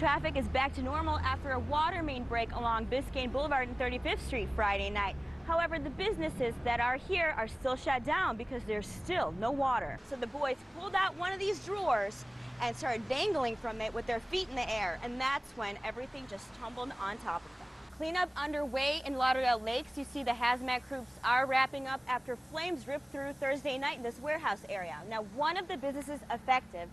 Traffic is back to normal after a water main break along Biscayne Boulevard and 35th Street Friday night. However, the businesses that are here are still shut down because there's still no water. So the boys pulled out one of these drawers and started dangling from it with their feet in the air, and that's when everything just tumbled on top of them. Cleanup underway in Lauderdale Lakes. You see the hazmat crews are wrapping up after flames ripped through Thursday night in this warehouse area. Now, one of the businesses affected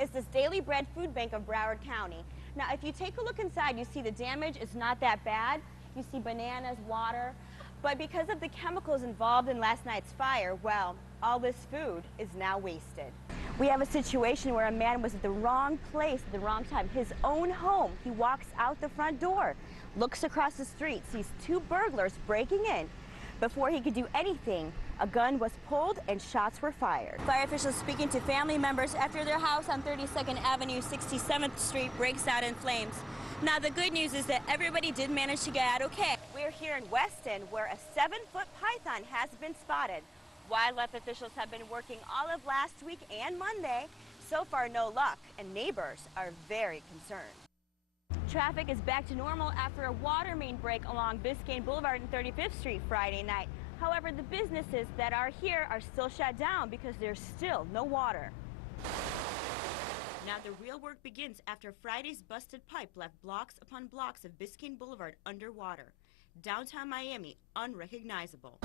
is this Daily Bread Food Bank of Broward County. Now, if you take a look inside, you see the damage is not that bad. You see bananas, water, but because of the chemicals involved in last night's fire, well, all this food is now wasted. We have a situation where a man was at the wrong place at the wrong time. His own home. He walks out the front door, looks across the street, sees two burglars breaking in. Before he could do anything, a gun was pulled and shots were fired. Fire officials speaking to family members after their house on 32nd Avenue, 67th Street breaks out in flames. Now, the good news is that everybody did manage to get out okay. We're here in Weston, where a 7-foot python has been spotted. Wildlife officials have been working all of last week and Monday. So far, no luck, and neighbors are very concerned. Traffic is back to normal after a water main break along Biscayne Boulevard and 35th Street Friday night. However, the businesses that are here are still shut down because there's still no water. Now the real work begins after Friday's busted pipe left blocks upon blocks of Biscayne Boulevard underwater. Downtown Miami, unrecognizable.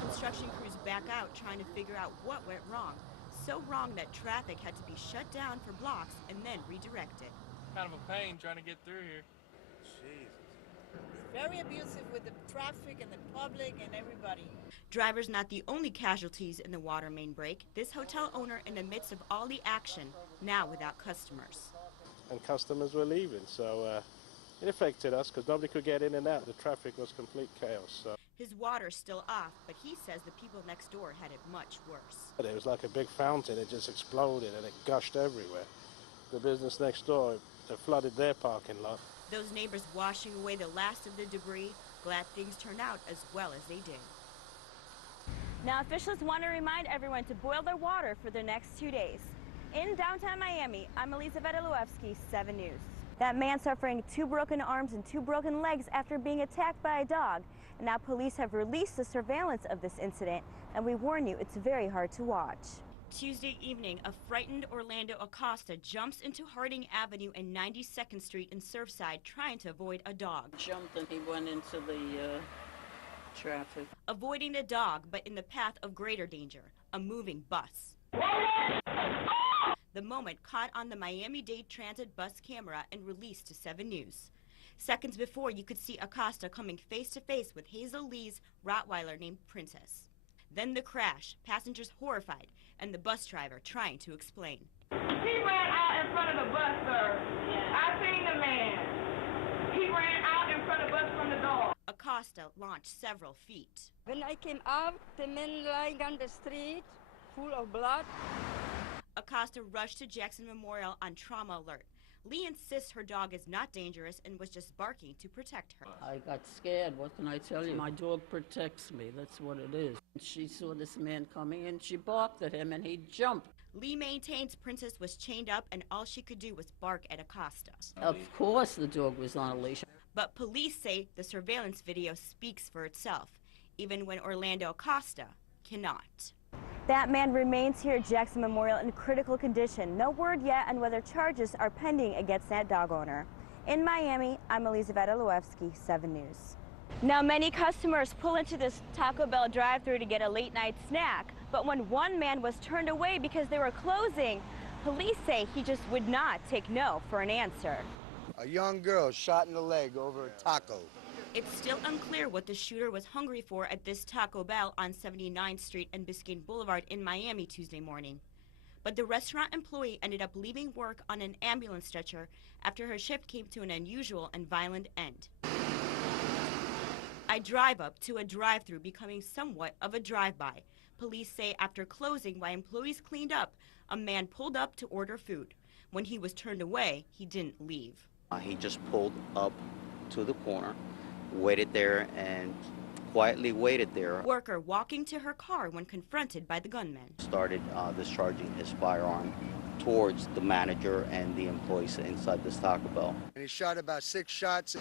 Construction crews back out trying to figure out what went wrong. So wrong that traffic had to be shut down for blocks and then redirected. Kind of a pain trying to get through here. Jesus. Very abusive with the traffic and the public and everybody. Drivers not the only casualties in the water main break. This hotel owner in the midst of all the action, now without customers. And customers were leaving, so it affected us because nobody could get in and out. The traffic was complete chaos. So. His water's still off, but he says the people next door had it much worse. It was like a big fountain. It just exploded and it gushed everywhere. The business next door, they flooded their parking lot. Those neighbors washing away the last of the debris, glad things turned out as well as they did. Now, officials want to remind everyone to boil their water for the next 2 days. In downtown Miami, I'm Elisaveta Loevsky, 7 News. That man suffering 2 broken arms and 2 broken legs after being attacked by a dog. And now police have released the surveillance of this incident, and we warn you, it's very hard to watch. Tuesday evening, a frightened Orlando Acosta jumps into Harding Avenue and 92nd Street in Surfside trying to avoid a dog. Jumped and he went into the traffic. Avoiding the dog, but in the path of greater danger, a moving bus. The moment caught on the Miami-Dade Transit bus camera and released to 7 News. Seconds before, you could see Acosta coming face-to-face with Hazel Lee's Rottweiler named Princess. Then the crash, passengers horrified, and the bus driver trying to explain. He ran out in front of the bus, sir. Yeah. I seen the man. He ran out in front of the bus from the door. Acosta launched several feet. When I came out, the men lying on the street, full of blood. Acosta rushed to Jackson Memorial on trauma alert. Lee insists her dog is not dangerous and was just barking to protect her. I got scared. What can I tell you? My dog protects me. That's what it is. She saw this man coming and she barked at him and he jumped. Lee maintains Princess was chained up and all she could do was bark at Acosta. Of course the dog was on a leash. But police say the surveillance video speaks for itself, even when Orlando Acosta cannot. That man remains here at Jackson Memorial in critical condition. No word yet on whether charges are pending against that dog owner. In Miami, I'm Elisaveta Loevsky, 7 News. Now, many customers pull into this Taco Bell drive-thru to get a late-night snack, but when one man was turned away because they were closing, police say he just would not take no for an answer. A young girl shot in the leg over a taco. It's still unclear what the shooter was hungry for at this Taco Bell on 79th Street and Biscayne Boulevard in Miami Tuesday morning. But the restaurant employee ended up leaving work on an ambulance stretcher after her shift came to an unusual and violent end. A drive-up to a drive-thru becoming somewhat of a drive-by. Police say after closing, while employees cleaned up, a man pulled up to order food. When he was turned away, he didn't leave. He just pulled up to the corner, waited there, and quietly waited there. Worker walking to her car when confronted by the gunman. Started discharging his firearm towards the manager and the employees inside this Taco Bell. And he shot about 6 shots.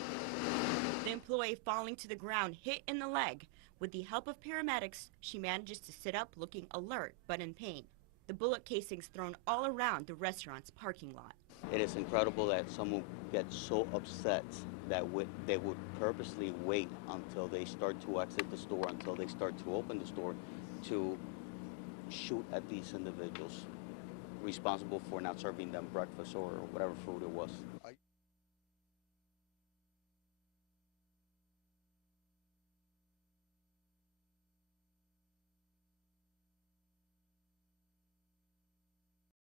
The employee falling to the ground, hit in the leg. With the help of paramedics, she manages to sit up looking alert but in pain. The bullet casings thrown all around the restaurant's parking lot. It is incredible that someone gets so upset that they would purposely wait until they start to exit the store, until they start to open the store, to shoot at these individuals responsible for not serving them breakfast or whatever food it was.